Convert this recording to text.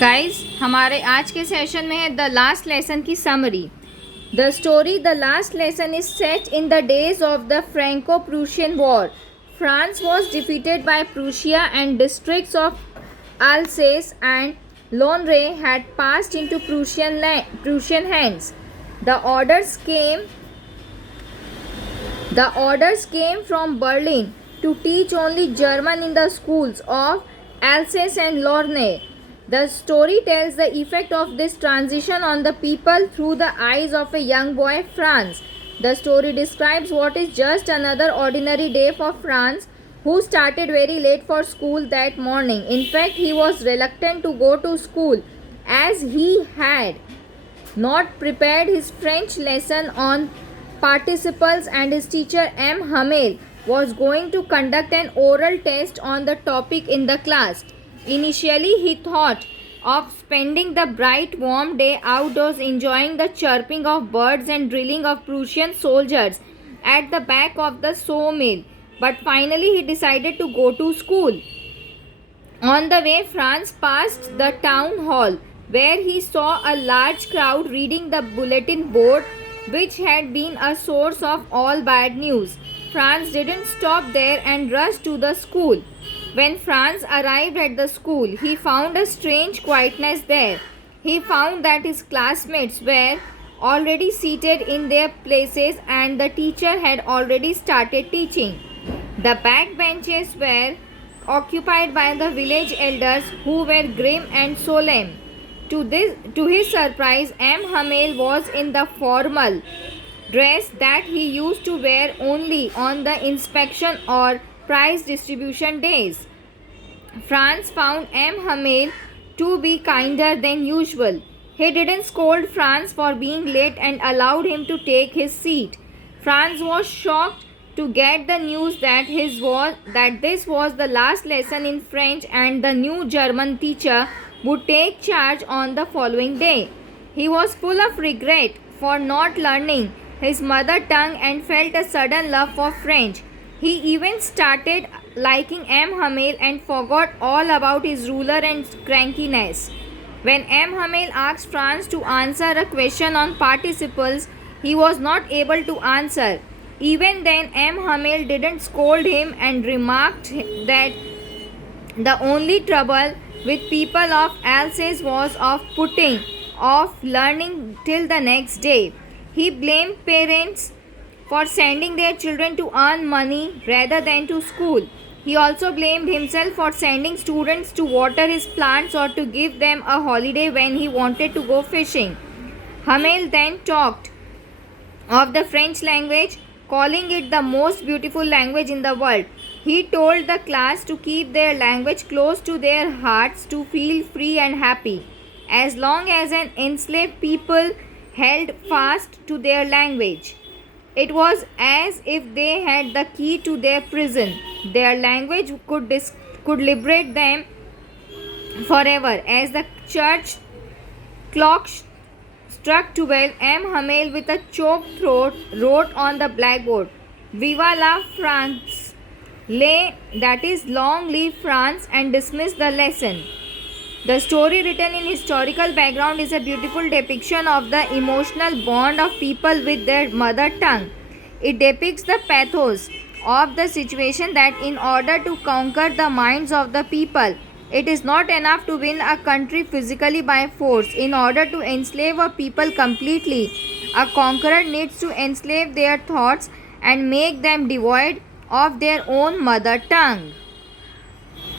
Guys हमारे आज के सेशन में है द लास्ट लेसन की summary. The story the last lesson is set in the days of the Franco Prussian war. France was defeated by Prussia and districts of Alsace and Lorraine had passed into Prussian hands. The orders came from Berlin to teach only German in the schools of Alsace and Lorraine. The story tells the effect of this transition on the people through the eyes of a young boy, Franz. The story describes what is just another ordinary day for Franz, who started very late for school that morning. In fact, he was reluctant to go to school as he had not prepared his French lesson on participles, and his teacher M. Hamel was going to conduct an oral test on the topic in the class. Initially, he thought of spending the bright warm day outdoors enjoying the chirping of birds and drilling of Prussian soldiers at the back of the sawmill. But finally he decided to go to school. On the way, Franz passed the town hall, where he saw a large crowd reading the bulletin board, which had been a source of all bad news. Franz didn't stop there and rushed to the school. When Franz arrived at the school, he found a strange quietness there. He found that his classmates were already seated in their places and the teacher had already started teaching. The back benches were occupied by the village elders, who were grim and solemn. To his surprise, M. Hamel was in the formal dress that he used to wear only on the inspection or prize distribution days. Franz found M. Hamel to be kinder than usual. He didn't scold Franz for being late and allowed him to take his seat. Franz was shocked to get the news that this was the last lesson in French and the new German teacher would take charge on the following day. He was full of regret for not learning his mother tongue and felt a sudden love for French. He even started liking M. Hamel and forgot all about his ruler and crankiness. When M. Hamel asked Franz to answer a question on participles, he was not able to answer. Even then, M. Hamel didn't scold him and remarked that the only trouble with people of Alsace was of putting off learning till the next day. He blamed parents for sending their children to earn money rather than to school. He also blamed himself for sending students to water his plants or to give them a holiday when he wanted to go fishing. Hamel then talked of the French language, calling it the most beautiful language in the world. He told the class to keep their language close to their hearts, to feel free and happy, as long as an enslaved people held fast to their language. It was as if they had the key to their prison. Their language could liberate them forever. As the church clock struck 12, M. Hamel, with a choked throat, wrote on the blackboard, "Viva la France," that is, long live France, and dismissed the lesson. The story, written in historical background, is a beautiful depiction of the emotional bond of people with their mother tongue. It depicts the pathos of the situation, that in order to conquer the minds of the people, it is not enough to win a country physically by force. In order to enslave a people completely, a conqueror needs to enslave their thoughts and make them devoid of their own mother tongue.